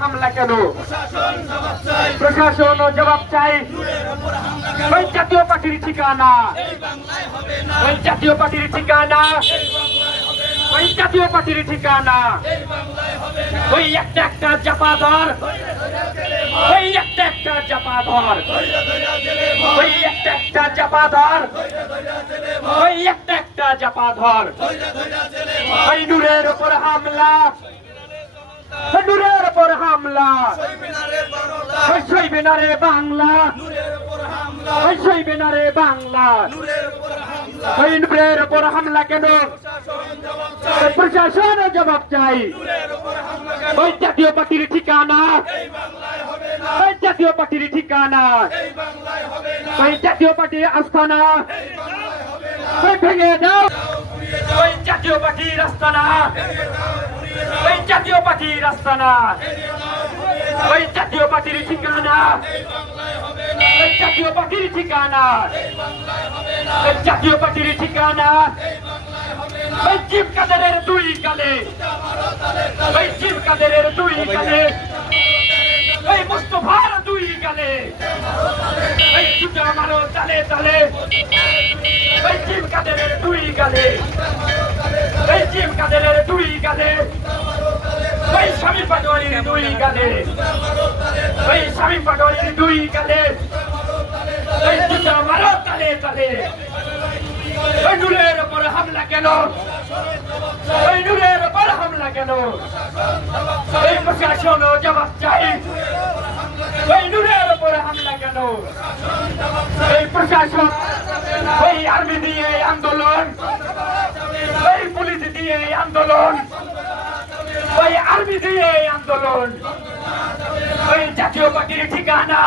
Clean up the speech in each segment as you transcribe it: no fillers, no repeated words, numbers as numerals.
হামলা কেন? প্রশাসন জবাব চাই। ওই জাতীয় পার্টির ঠিকানা, ওই জাতীয় পার্টির ঠিকানা, ওই জাতীয় পার্টির ঠিকানা, ওই একটা একটা চাপাধর, ওই একটা একটা চাপাধর, ওই একটা একটা চাপাধর, ওই একটা একটা চাপাধর। ওই নূরের উপর হামলা, নূরের উপর হামলা, ওই সইবে না রে বাংলা, ওই সইবে না রে বাংলা। ওই নূরের উপর হামলা কেন? প্রশাসন জবাব চাই। ওই জাতীয় পার্টির ঠিকানা, ওই জাতীয় পার্টির ঠিকানা, ওই জাতীয় পার্টির আস্থানা, ওই ভেঙে দাও। ওই জাতীয় পার্টির আস্থানা, ওই জাতীয় পার্টির আস্থানা, ওই জাতীয় পার্টির ঠিকানা, ওই জাতীয় পার্টির ঠিকানা, ওই জাতীয় পার্টির ঠিকানা। ওই চিফ কাদেরের দুই গালে, ওই চিফ কাদেরের দুই গালে, ওই মুস্তফার দুই গালে, ওই জুতা মারো তালে তালে। ওই চিফ কাদেরের দুই গালে, ওই চিফ কাদেরের দুই গালে, ওই শামীম পাটোয়ারির দুই গালে, ওই শামীম পাটোয়ারির দুই গালে, ওই জুতা মারো তালে তালে। ওই নূরের উপর হামলা কেন? ওই নূরের উপর হামলা কেন? এই প্রশাসন জবাব চাই। ওই নূরের উপর হামলা কেন? এই প্রশাসন, ওই আর্মি দিয়ে আন্দোলন, ওই পুলিশ দিয়ে আন্দোলন, ওই আর্মি দিয়ে আন্দোলন। ওই জাতীয় পার্টির ঠিকানা,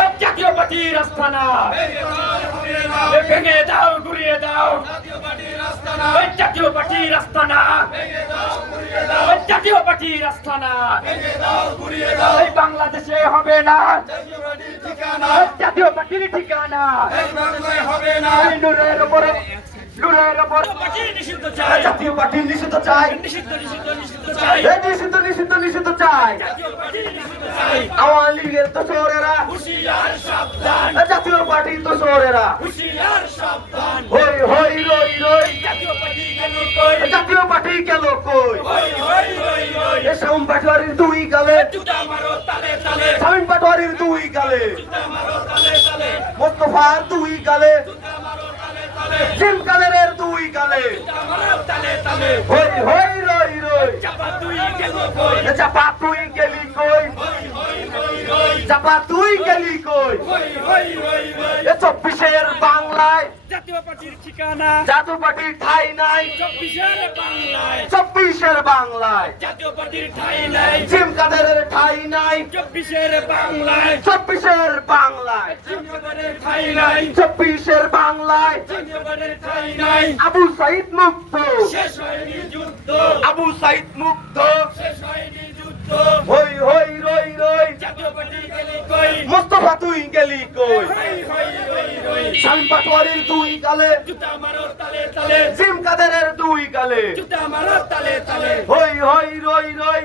ওই জাতীয় পার্টির আস্থানা, ভেঙে দাও, ঘুরিয়ে দাও। ওই জাতীয় পার্টির আস্থানা, ওই জাতীয় পার্টির আস্থানা। এই বাংলাদেশে হবে না জাতীয় পার্টির ঠিকানা। এই নূরের উপরে, নূরের উপর নিষিদ্ধ চাই, জাতীয় পার্টি নিষিদ্ধ চাই, নিষিদ্ধ নিষিদ্ধ নিষিদ্ধ চাই, নিষিদ্ধ নিষিদ্ধ নিষিদ্ধ চাই। আওয়ামী লীগের তো শহরেরা হুঁশিয়ার সাবধান, জাতীয় পার্টির তো শহরেরা হুঁশিয়ার সাবধান। হই হই রই রই, জাতীয় পার্টি গেল কই, জাতীয় পার্টি গেল কই। হই হই রই রই, শামীম পাটোয়ারির দুই গালে জুতা মারো তালে তালে, শামীম পাটোয়ারির দুই গালে জুতা মারো তালে তালে, মুস্তফার দুই গালে জুতা মারো তালে তালে, জিম কাদেরের দুই গালে জুতা মারো তালে তালে। হই হই রই রই, চাপা তুই গেল কই, চাপা তুই গেলি কই, চাপা তুই গেলি কই। 24-এর বাংলায় জাতীয় পার্টির ঠিকানা, জাতীয় পার্টির ঠাই নাই। 24-এর বাংলায়, 24-এর বাংলায় জাতীয় পার্টির ঠাই নাই। জিম কাদেরের ঠাই নাই 24-এর বাংলায়, 24-এর বাংলায় জিম কাদেরের ঠাই নাই। 24-এর বাংলায় জিম কাদেরের ঠাই নাই। আবু সাইদ মুক্ত, শেষ হয়নি যুদ্ধ, আবু সাইদ মুক্ত, শেষ হয়নি যুদ্ধ। হই হই রই রই, জাতীয় পার্টি গেলি কই, মুস্তফা তুই গেলি কই। হই হই রই রই, শামীম পাটোয়ারির দুই গালে জুতা মারো তালে তালে, জিম কাদেরের দুই গালে জুতা মারো তালে তালে। হই হই রই রই,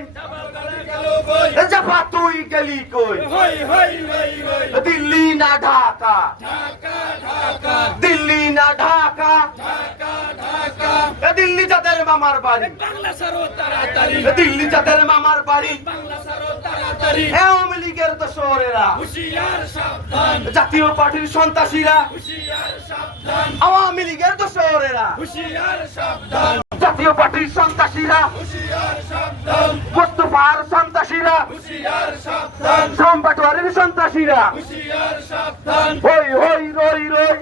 জাপা তুই গেলি কই। হই হই রই রই, দিল্লি না ঢাকা, ঢাকা ঢাকা, দিল্লি না ঢাকা, ঢাকা ঢাকা। দিল্লি যাদের মামার বাড়ি, বাংলা সারো তাড়াতাড়ি, দিল্লি যাদের মামার বাড়ি, বাংলা সারো তাড়াতাড়ি। আওয়ামী লীগের তো শহরেরা হুঁশিয়ার সাবধান, জাতীয় পার্টির সন্ত্রাসীরা হুঁশিয়ার সাবধান। আওয়ামী লীগের তো শহরেরা হুঁশিয়ার সাবধান, জাতীয় পার্টির সন্ত্রাসীরা হুঁশিয়ার সাবধান। মুস্তফার সন্ত্রাসীরা হুঁশিয়ার সাবধান, শামীম পাটোয়ারির সন্ত্রাসীরা হুঁশিয়ার সাবধান। হই হই রই রই,